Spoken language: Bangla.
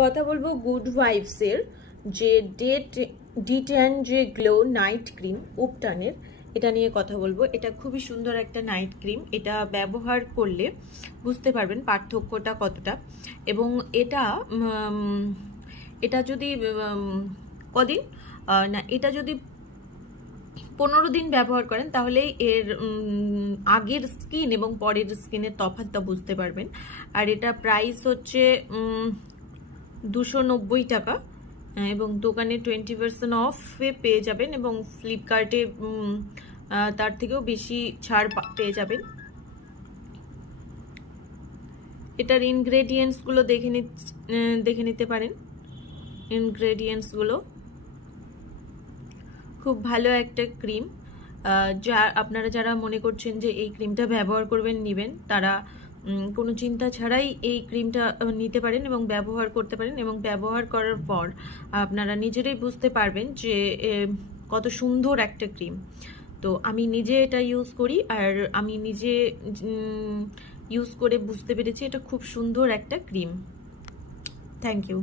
কথা বলবো গুড ভাইবসের যে ডি10 যে গ্লো নাইট ক্রিম উপটানের, এটা নিয়ে কথা বলবো। এটা খুবই সুন্দর একটা নাইট ক্রিম। এটা ব্যবহার করলে বুঝতে পারবেন পার্থক্যটা কতটা। এবং এটা এটা যদি কদিন না, এটা যদি 15 দিন ব্যবহার করেন তাহলেই এর আগের স্কিন এবং পরের স্কিনের তফাৎটা বুঝতে পারবেন। আর এটা প্রাইস হচ্ছে 290 টাকা, এবং দোকানে 20% অফে পেয়ে যাবেন, এবং ফ্লিপকার্টে তার থেকেও বেশি ছাড় পেয়ে যাবেন। এটার ইনগ্রেডিয়েন্টসগুলো দেখে নিতে পারেন। ইনগ্রেডিয়েন্টসগুলো খুব ভালো একটা ক্রিম। যা আপনারা যারা মনে করছেন যে এই ক্রিমটা ব্যবহার করবেন নেবেন, তারা কোনো চিন্তা ছাড়াই এই ক্রিমটা নিতে পারেন এবং ব্যবহার করতে পারেন। এবং ব্যবহার করার পর আপনারা নিজেরাই বুঝতে পারবেন যে কত সুন্দর একটা ক্রিম। তো আমি নিজে এটা ইউজ করি, আর আমি নিজে ইউজ করে বুঝতে পেরেছি এটা খুব সুন্দর একটা ক্রিম। Thank you.